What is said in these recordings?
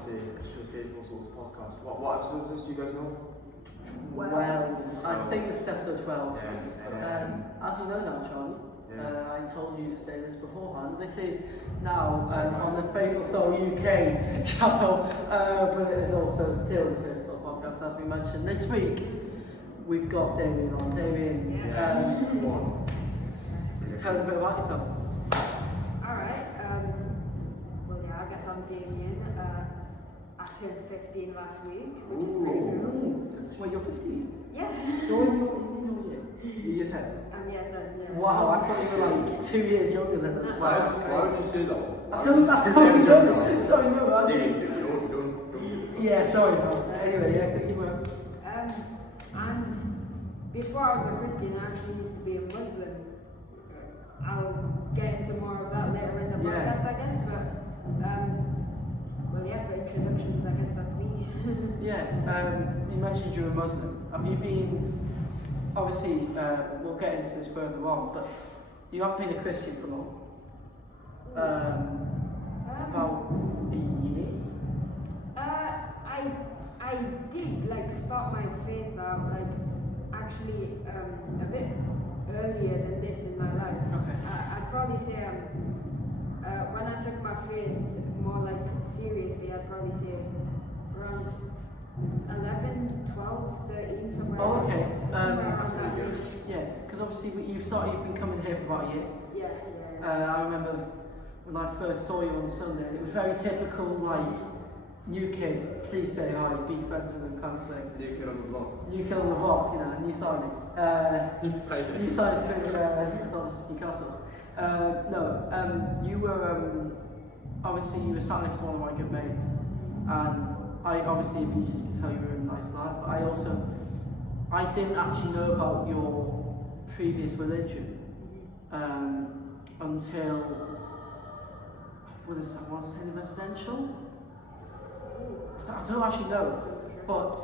to the Faithful Souls podcast. What episodes do you guys know? Well, I think this is episode 12. Yeah. As you know now, Charlie, I told you to say this beforehand. This is now on the Faithful Soul UK channel, but it is also still the Faithful Soul podcast, as we mentioned. This week, we've got Damien on. Damien, Come on. tell us a bit about yourself. Alright, well yeah, I guess I'm Damien. I turned 15 last week, which is pretty cool. Wait, you're 15? Yeah. You're in your year? You're 10? Yeah, 10, yeah. Wow, I thought you were like 2 years younger than us. Why would you say that? I told you. Sorry, no, I just... Don't. Yeah, sorry, bro. Anyway, yeah, keep going. And before I was a Christian, I actually used to be a Muslim. I'll get into more of that later in the podcast, I guess, but well, yeah, for introductions, I guess that's me. You mentioned you're a Muslim. Have you been, obviously, we'll get into this further on, but you haven't been a Christian for long? About a year? I did, like, start my faith out, like, actually, a bit earlier than this in my life. Okay. I'd probably say, when I took my faith more, like, seriously, I'd probably say around 11, 12, 13, somewhere. Oh, okay. Somewhere around that age. Yeah, because obviously you've been coming here for about a year. Yeah. I remember when I first saw you on Sunday, it was very typical, like, new kid, please say hi, be friends with them kind of thing. New kid on the block. New kid on the block, you know, new signing. New signing through Newcastle. You were, obviously you were sat next to one of my good mates, and I obviously immediately could tell you were a nice lad, but I didn't actually know about your previous religion until, what is that, I want to say the residential? I don't actually know, but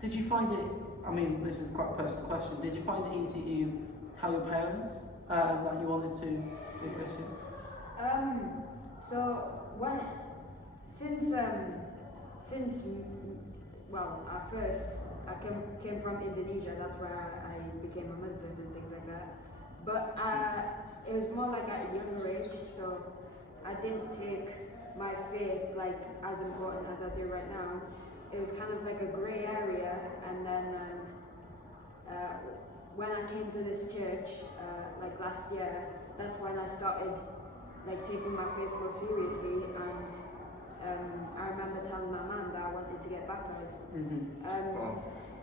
did you find it, I mean, this is quite a personal question, did you find it easy to tell your parents that you wanted to be a Christian? At first I came from Indonesia, that's where I became a Muslim and things like that. But it was more like at a younger age, so I didn't take my faith like as important as I do right now. It was kind of like a grey area, and then when I came to this church like last year, that's when I started like taking my faith more seriously, and I remember telling my mum that I wanted to get baptized.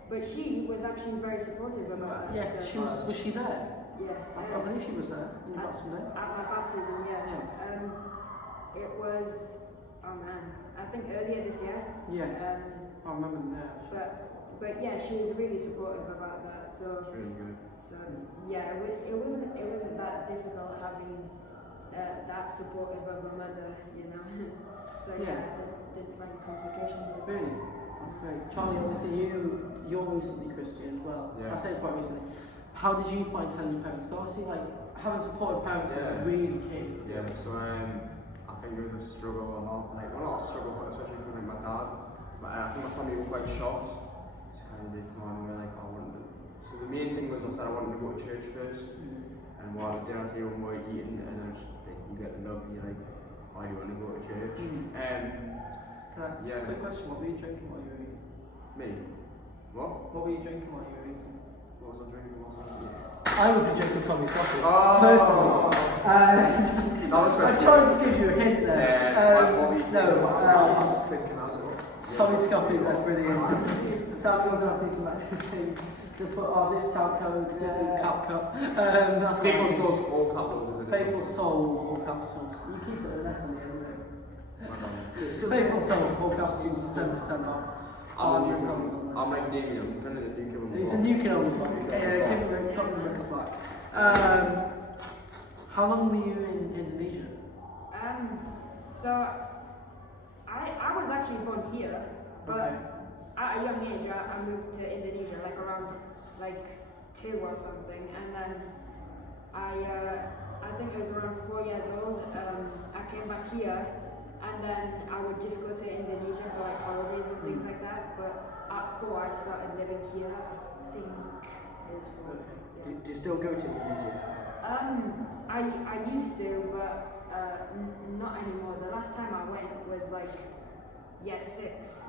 But she was actually very supportive about that. Yeah, so was she there? Yeah, I believe she was there in your baptism day. at my baptism, yeah. It was, oh man, I think earlier this year. Yeah, I remember that. But yeah, she was really supportive about that. So It's really good. So yeah, it wasn't that difficult having that supportive of a mother, you know. So yeah, I didn't find complications. Really? That's great. Charlie, obviously you're recently Christian as well. Yeah. I say quite recently. How did you find telling your parents? Obviously, like, having supportive parents is really key. Yeah, so I think it was a struggle a lot. Like, well, not a struggle, but especially for my dad. But I think my family were quite shocked. Just kind of did come on and we're like, I wanted to. So the main thing was I said I wanted to go to church first. And while at dinner table we were eating, and then you get the look, and you're like, why do you want to go to church? Just a quick question, what were you drinking while you were eating? Me? What? What were you drinking while you were eating? What was I drinking? What was I eating? I would be drinking Tommy's coffee. Oh! Personally. I tried to give you a hint there. I'm just thinking as well. Tommy's coffee, they're brilliant. So we're going to have to do some activity to put our discount code, just use CapCut. That's Faithful Souls, all capitals, isn't it? Faithful Soul, all capitals. You keep it less on the anyway. Faithful Soul, all capitals, 10% off. I'm like Damien, I'm kind of the new kid on the block. He's a new kid on the block. Yeah, give him a couple of minutes back. How long were you in Indonesia? So I was actually born here, but at a young age I moved to Indonesia, like around like 2 or something, and then I think it was around 4 years old. I came back here and then I would just go to Indonesia for like holidays and things like that. But at 4, I started living here. I think it was 4. Okay. Yeah. Do you still go to Indonesia? I used to, but not anymore. The last time I went was like year 6,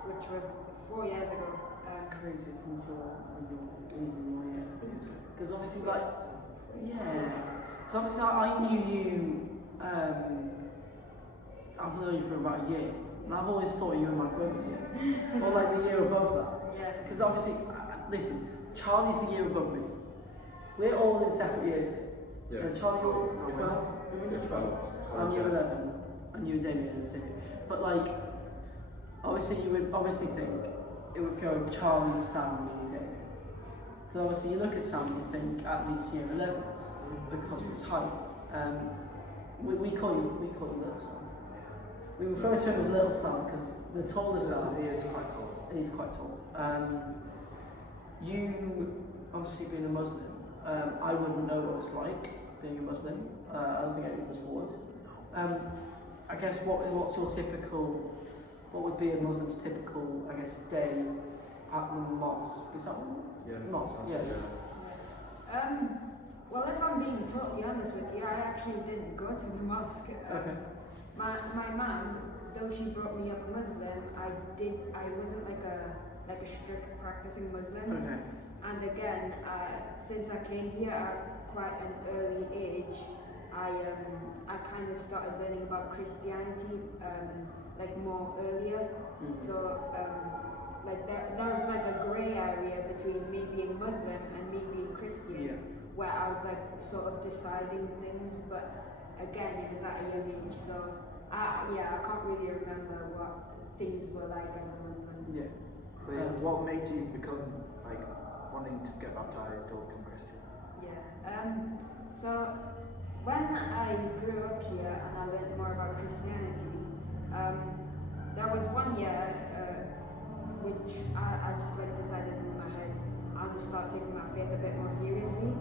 which was 4 years ago. It's crazy when you're losing your year. Because obviously, like, yeah. Because obviously, I knew you. I've known you for about a year, and I've always thought you were my brother's year, or like the year above that. Yeah. Because obviously, listen, Charlie's a year above me. We're all in separate years. Yeah. Charlie, you're 12. You're 12. I'm year 11, and you and Damien are the same. But like, obviously, you would obviously think it would go Charlie, Sam, and Damien. Because obviously, you look at Sam and you think at least year 11 because of his height. We call you Little Sam. We refer to him as Little Sam because the tallest Sam. He is quite tall. He's quite tall. You obviously being a Muslim, I wouldn't know what it's like being a Muslim. I don't think anyone would. I guess what's your typical? What would be a Muslim's typical, I guess, day at the mosque? Is that one? Yeah. Mosque. Yeah. Well, if I'm being totally honest with you, I actually didn't go to the mosque. Okay. My mum, though she brought me up Muslim, I wasn't like a strict practicing Muslim. Okay. And again, since I came here at quite an early age, I kind of started learning about Christianity like more earlier. Mm-hmm. So like there was like a grey area between me being Muslim and me being Christian, Yeah. where I was like sort of deciding things. But again, it was at a young age, so I can't really remember what things were like as a Muslim. Yeah. What made you become like wanting to get baptized or become Christian? Yeah. So when I grew up here and I learned more about Christianity, there was one year which I just like decided in my head I'm gonna start taking my faith a bit more seriously.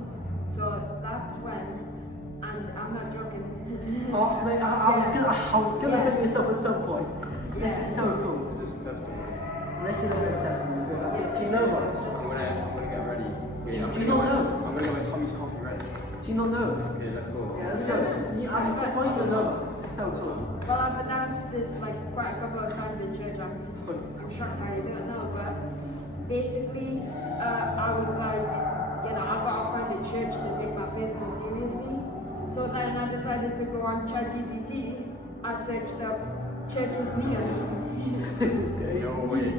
So that's when, and I'm not joking. Oh, mate, I was gonna bring this up at some point. This is so cool. Is this a testimony? This is a bit of a testimony. Do you know what? I'm gonna get ready. Do you not know? I'm gonna get my Tommy's coffee ready. Do you not know? Okay, let's go. Yeah, let's go. I'm surprised you don't know. This is so cool. Well, I've announced this like quite a couple of times in church. I'm shocked how you don't know, but basically, I was like, I gotta find a church to take my faith more seriously. So then I decided to go on ChatGPT. I searched up churches near me. This is crazy. No way.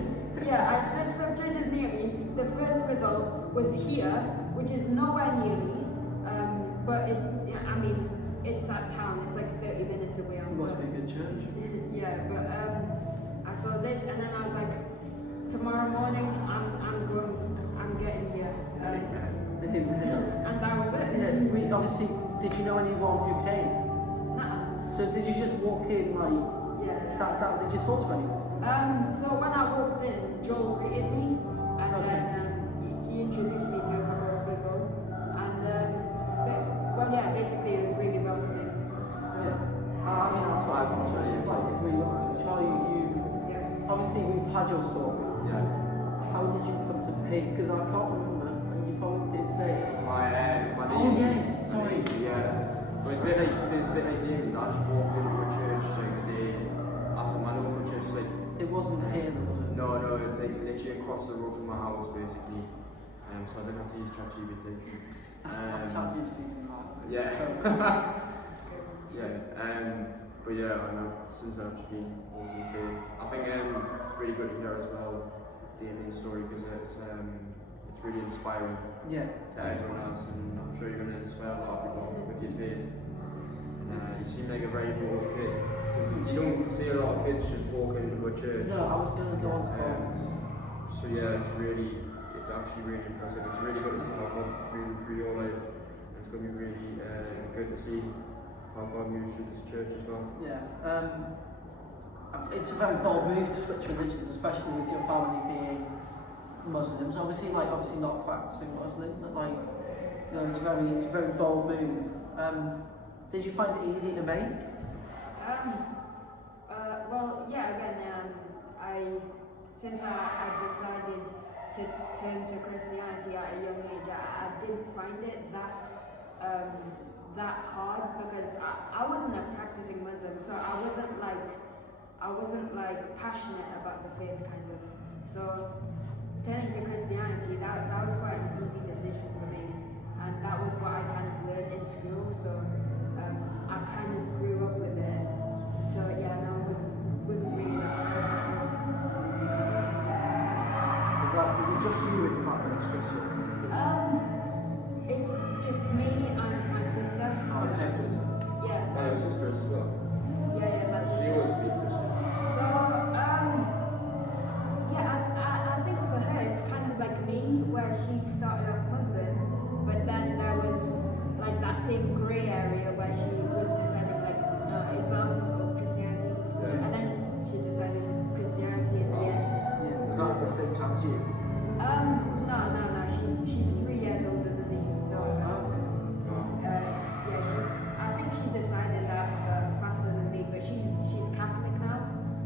Yeah, I searched up churches near me. The first result was here, which is nowhere near me. But it's at town. It's like 30 minutes away on It must be a bus. good church. Yeah, but I saw this and then I was like, tomorrow morning I'm getting here. And that was it. Yeah, obviously, did you know anyone who came? Nuh-uh. So did you just walk in, like, Yeah. sat down? Did you talk to anyone? So when I walked in, Joel greeted me and Okay. then he introduced me to a couple of people. And basically it was really welcoming. So I mean, that's what it's like. It's really welcome. Charlie, yeah. obviously, we've had your story. Yeah. How did you come to faith? Because I can't remember, and you probably did say it. My Oh, yes, sorry. Yeah. But it's a bit like Damien's. I just walked into a church like the day after my local church. It's like It wasn't here, though, was it? no, it's like literally across the road from my house basically. So I didn't have to use ChatGPT. ChatGPT's been like, Yeah. so cool. Yeah. But yeah, I know since I've just been always in faith. I think it's really good to hear as well Damien's story because it's really inspiring Yeah. to everyone else, and I'm sure you're going to inspire a lot of people with your faith. You seem like a very bold kid. 'Cause you don't see a lot of kids just walking into a church. No, I was going to go on to Bones. So yeah, it's actually really impressive. It's really good to see how God moved through your life. It's going to be really good to see how God moves through this church as well. Yeah. It's a very bold move to switch religions, especially with your family being Muslims. Obviously not practicing Muslim, but it's a very bold move. Did you find it easy to make? since I decided to turn to Christianity at a young age, I didn't find it that hard because I wasn't a practicing Muslim, so I wasn't like passionate about the faith kind of. So turning to Christianity, that was quite an easy decision for me, and that was what I kind of learned in school. So I kind of grew up with it. So yeah, no, it wasn't really that hard. Is it just you and your family that's Christian? It's just me and my sister. Oh, your sisters? Yeah. My little sisters as well. Yeah, my sister. She was being Christian. So, yeah, I think for her it's kind of like me, where she started off Muslim, but then there was like that same grey area where she was deciding like Islam or Christianity, Yeah. and then she decided Christianity in the end. Yeah. Was that at the same time as you? No, she's 3 years older than me, so I think she decided that faster than me, but she's Catholic now.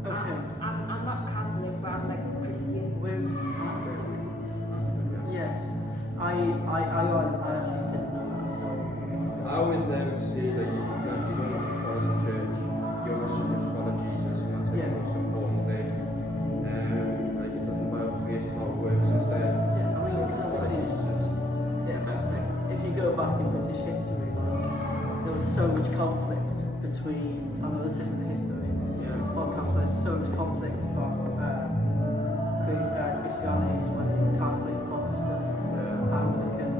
Okay. I'm not Catholic, but I'm like Christian. Yes. I actually didn't know that. So. I always say that you don't follow the church, you always should just follow Jesus, and that's like the most important thing. Like it doesn't matter faith, it's about works instead. Yeah, I mean, So if you follow obviously, Jesus, it's the best thing. if you go back in British history, like, there was so much conflict between, I know this isn't history, Yeah. podcast, but there's so much conflict about Christianity, between Catholic, Protestant, Anglican.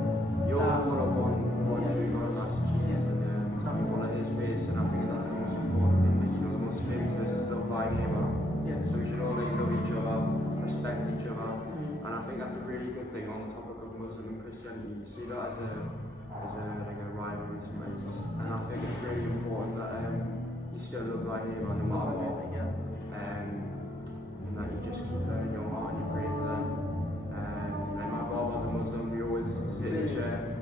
You all follow one yeah. true God, that's Jesus, and you follow his ways, and I think that's the most important thing. Like, the most famous verse is love thy neighbour. Yeah. So we should all like love each other, respect each other, Mm. and I think that's a really good thing on the topic of Muslim and Christianity. You see that as a like a rivalry to places, and I think it's really important that you still love thy neighbour no matter what. Yeah. And that you just keep that in your heart and you pray for them. Like my brother's a Muslim, we always sit in the chair.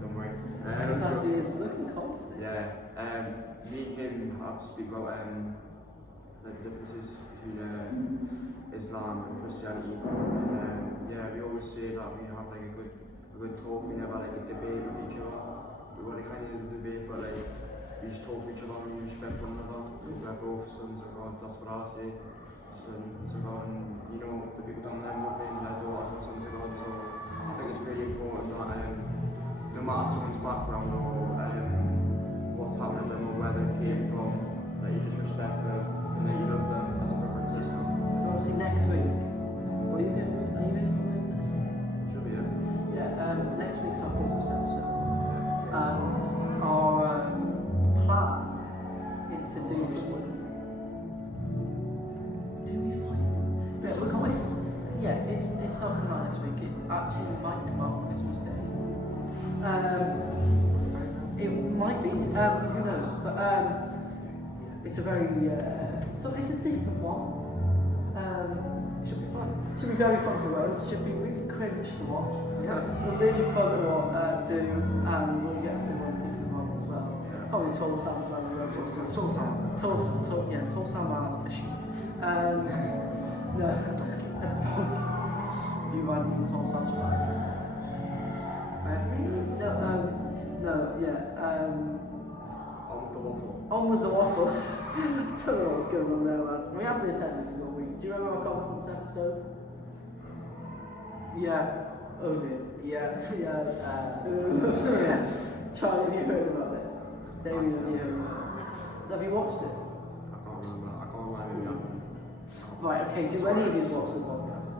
Don't worry. It's actually, it's looking cold today. Yeah. Me and him have to speak about like the differences between Islam and Christianity. Yeah, we always say that we have like a good talk. We never like a debate with each other. Well, it kind of is a debate, but like we just talk to each other and we respect one another. We're both sons of God. That's what I say. Sons of God, and you know the people down there will be their daughters and sons of God. So I think it's really important that no matter someone's background or what's happening to them or where they came from, that you just respect them and that you love them as a brother and sister. And obviously next week, are you here? Should be it. Yeah, next week's our Christmas episode. And our plan is to do something. Yeah, we're going. Yeah, it's not coming out next week. It actually might come out on Christmas Day. It might be. Who knows? But it's a very so it's a different one. Should be fun. Should be very fun for us. Should be really cringe to watch. Yeah. Really fun to do, and we'll get some more people involved as well. Probably Tall Sam's around the road. Tall Sam, a sheep. No, a dog. Do you mind being Tall Sam's around? No, yeah. On with the waffle. I don't know what's going on there, lads. We have this every single week. Do you remember our conference episode? Yeah. Oh dear. Yeah. Charlie, have you heard about this? Damien, have you heard about it? Have you watched it? I can't remember. I can't lie with you. Right, okay, do any of you watch the podcast?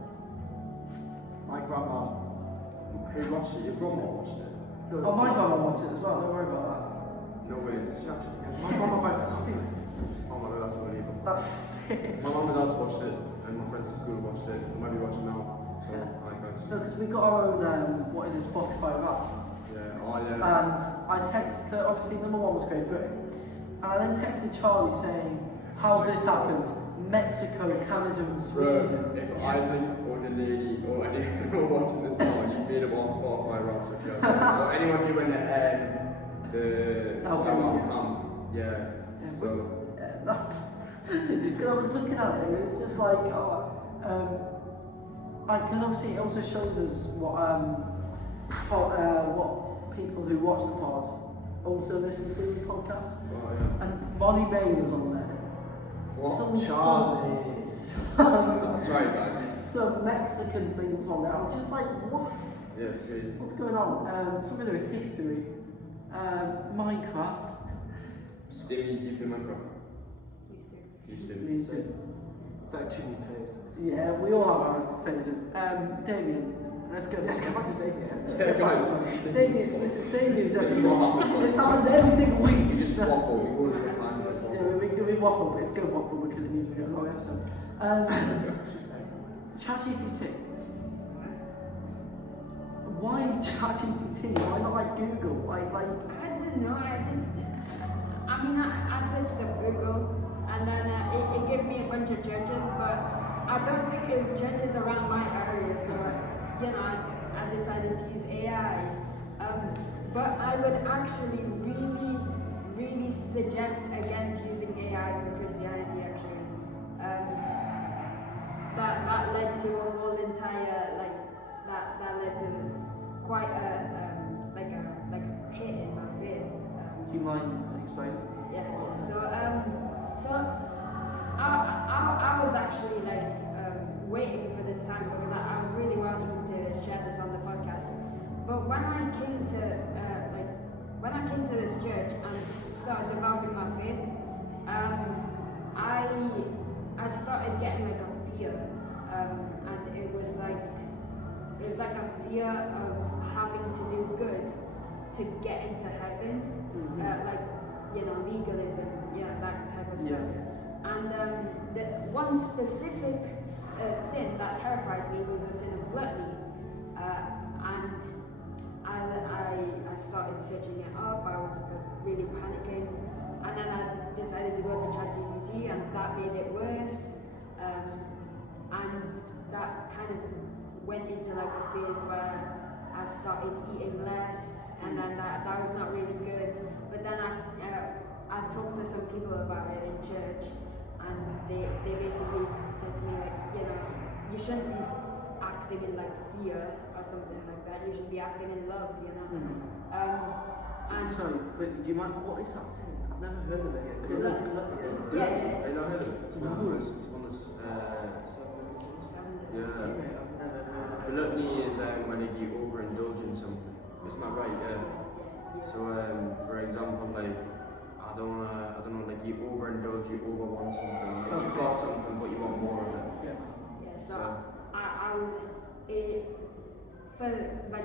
My grandma. Who watched it? Your grandma watched it. Oh, my grandma watched it as well, don't worry about that. No way. Did she actually? My grandma buys coffee. Oh my god, that's unbelievable. That's sick. My mum and dad watched it, and my friends at school watched it. They might be watching now. So, hi guys. No, because we got our own, what is it, Spotify Wrapped. Yeah. Oh yeah. And I texted, obviously number one was Great Britain. And I then texted Charlie saying, how's this happened? Mexico, Canada and Sweden. If Isaac or the lady or anyone who are watching this now, you've made them on Spotify Raps if you guys. Or anyone who went yeah. So That's, because I was looking at it, it was just like, oh, Because obviously it also shows us what people who watch the pod also listen to the podcast. Oh, yeah. And Molly May was on there. What? That's right, guys. Some Mexican things on there. I'm just like, what? Yeah, it's crazy. What's going on? Something to do with history. Minecraft. Still deep in Minecraft? Used to. It's like two phases. Yeah, we all have our phases. Damien, let's go. Let's go back to Damien. Yeah, guys. Damien, this is Damien's This is episode. what happens. This happens every single week. You just waffle. We go to the plan. Yeah, we waffle, but it's good waffle because it means we get a long episode. ChatGPT. Why ChatGPT? Why not like Google? Why like? I don't know. I searched up Google, and then it gave me a bunch of churches, but I don't think it was churches around my area. So I decided to use AI. But I would actually really suggest against using AI for Christianity. Actually, that led to a whole entire that led to quite a hit in my faith. Do you mind explaining? Yeah. So I was actually waiting for this time because I was really wanting to share this on the podcast. But when I came to this church and started developing my faith, I started getting like a fear, and it was like a fear of having to do good to get into heaven, legalism, that type of stuff. And the one specific sin that terrified me was the sin of gluttony, and I started searching it up. I was really panicking, and then I decided to go to ChatGPT, and that made it worse. And that kind of went into like a phase where I started eating less, and then that was not really good. But then I talked to some people about it in church, and they basically said to me you shouldn't be acting in like fear or something like that. You should be acting in love, And sorry, quick, do you mind? What is that sin? I've never heard of it. Yeah. Have you not heard of it? No. It's one that's I've never heard of it. Gluttony is when you overindulge in something. It's not right, yeah. So, for example, I don't know, you overindulge, you over want something. You've got something, but you want more of it. Yeah, so I was, for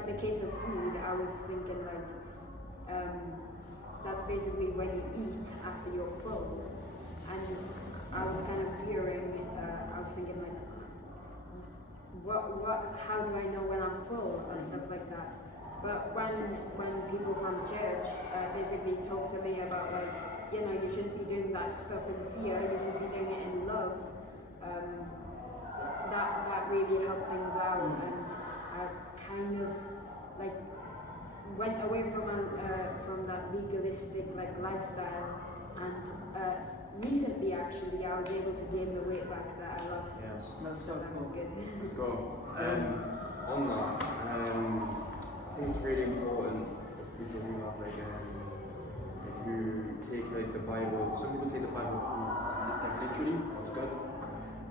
the case of food, I was thinking that's basically when you eat after you're full, and I was kind of fearing. I was thinking how do I know when I'm full or stuff like that. But when people from church basically talk to me about you shouldn't be doing that stuff in fear, you should be doing it in love. That really helped things out, and I kind of went away from that legalistic lifestyle, and recently actually I was able to gain the weight back that I lost. Yes. That's so That was cool. good. Let's go. On that, I think it's really important if people who have who take the Bible. Some people take the Bible literally, that's good,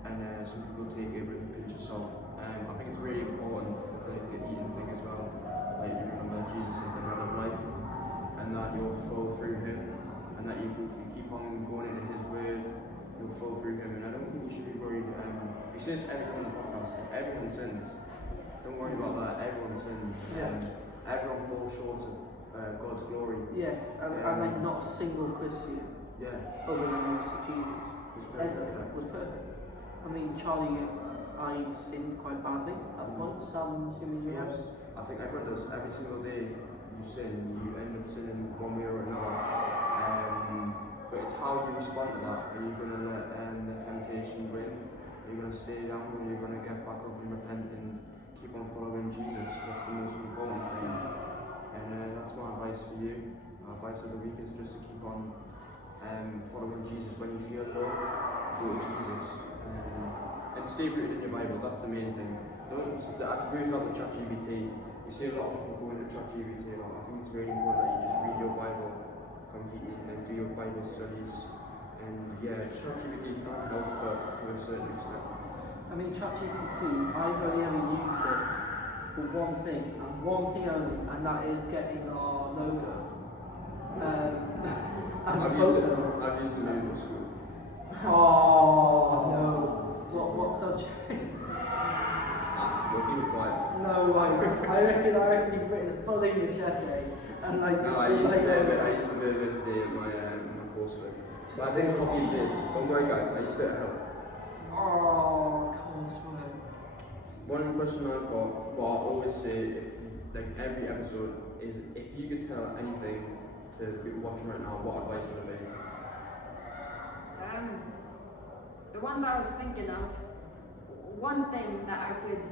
and some people take it with a pinch of salt. I think it's really important with the eating thing as well. You remember Jesus is the bread of life, and that you'll flow through Him, and that if you keep on going into His Word, you'll flow through Him. And I don't think you should be worried. We say this everyone on the podcast. Everyone sins. Don't worry about that. Everyone sins. Everyone falls short of God's glory. Yeah, and not a single Christian, other than obviously Jesus, was perfect. I mean, Charlie, I've sinned quite badly at once. I'm assuming you have. I think everyone does. Every single day you sin, you end up sinning one way or another. But it's how you respond to that. Are you going to let the temptation win? Are you going to stay down, or are you going to get back up and repent and keep on following Jesus? That's the most important thing. And that's my advice for you. My advice of the week is just to keep on following Jesus. When you feel low, go to Jesus. and stay rooted in your Bible. That's the main thing. Don't. I agree with that with ChatGPT. You see a lot of people going to ChatGPT a lot. I think it's really important that you just read your Bible completely and then do your Bible studies. And yeah, ChatGPT can help, but to a certain extent. I mean, ChatGPT, I've only ever used it for one thing, and one thing only, and that is getting our logo. And I've used it in school. Oh no! What subjects? We'll keep it quiet. No, I reckon you've written a full English essay, and like No, I used to do it today in my coursework. But I didn't copy and paste. Don't worry, guys. I used it at home. Oh, coursework. One question I've got, what I always say, like every episode, is if you could tell anything to the people watching right now, what advice would it be? The one that I was thinking of, one thing that I could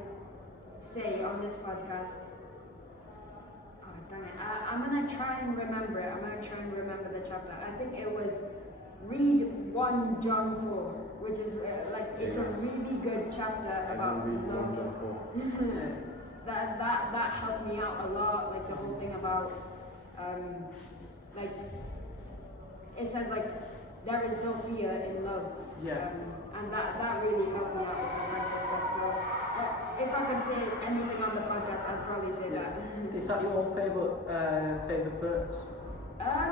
say on this podcast. Oh dang it! I'm gonna try and remember it. I'm gonna try and remember the chapter. I think it was read 1 John 4, which is it's a really good chapter about love. that helped me out a lot. Like the whole thing about like it says like there is no fear in love. Yeah. And that really helped me out with the mental stuff. So if I could say anything on the podcast, I'd probably say that. Is that your favourite verse?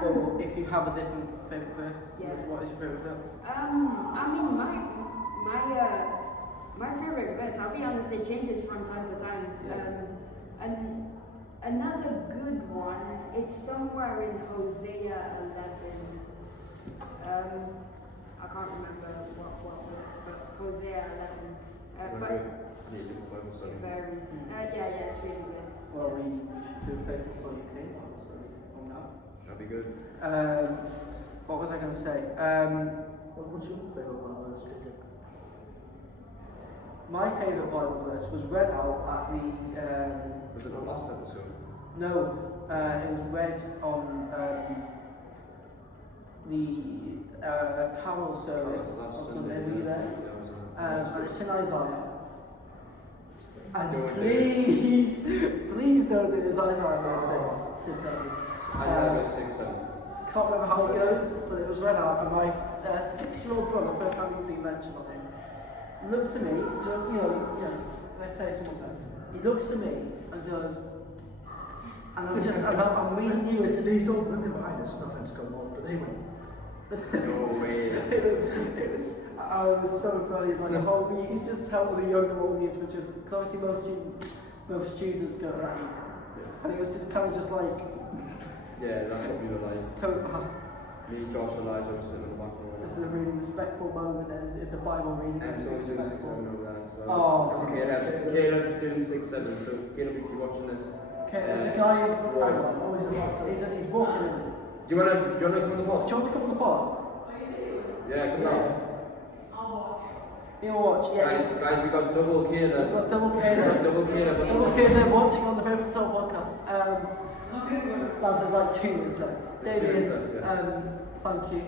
Or if you have a different favourite verse, what is your favourite verse? I mean, my favourite verse, I'll be honest, it changes from time to time. Yeah. And another good one, it's somewhere in Hosea 11. I can't remember what verse, but Hosea 11. Is that But good? I need a different Bible study. it varies. Yeah, it's really good. Well, we should do a faithful so you can obviously, or not. That'd be good. What was I going to say? What's your favourite Bible verse, JJ? My favourite Bible verse was read out at the. Was it the last episode? No, it was read on the carol service on Sunday. Were you there? And it's in Isaiah. And please don't do this Isaiah verse 6 to 7. Isaiah verse 6, 7. Can't remember how it goes, but it was read out, and my 6-year-old brother, first time he's been mentioned on him, looks to me, so, you know, let's say someone's there, he looks to me and goes, and I'm meeting you. These old women behind us, nothing's going on, but they went. No way. I was so funny, like the whole thing, you could just tell the younger audience were just, because obviously most students go at you. And it was just kind of just like, yeah, that's what we were like. Me, Josh, Elijah were sitting in the back row. It's a really respectful moment, and it's a Bible reading. And someone's doing 6, 7 over there. So oh, Caleb's doing 6, 7. So Caleb, if you're watching this, there's a guy who's he's walking in. Do you wanna come on the pod? Do you want to come on the pod? Yeah, come on. You'll watch, yeah. Guys, we got double K there. We've got double K there. Double K there. Double K there watching on the Faithful Soul podcast. Lads, there's like 2 minutes left. Damien, thank you.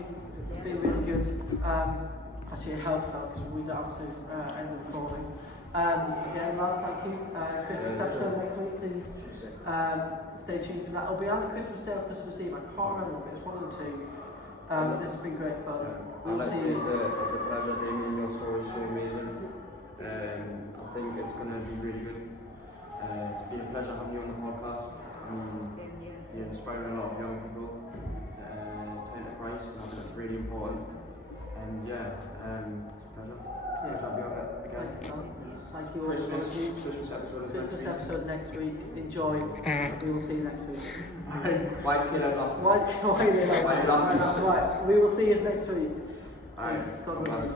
It's been really good. Actually, it helps now because we don't have to end the recording. Again, lads, thank you. Christmas episode next week, please. Stay tuned for that. It'll be either Christmas Day or Christmas Eve. I can't remember, but it's one of the 2. This has been great fun. I'd like to say it's a pleasure, Damien. Your story is so amazing. I think it's going to be really good. It's been a pleasure having you on the podcast. Same here. You're inspiring a lot of young people to turn to Christ, and I think that's really important. And yeah, it's a pleasure. Yeah, I'll be on it again. Thank you all. Christmas episode is Christmas episode next week. Enjoy. We will see you next week. Why is Caleb laughing? Why is Caleb laughing? Why are you laughing? Right, we will see you next week. Alright. God bless.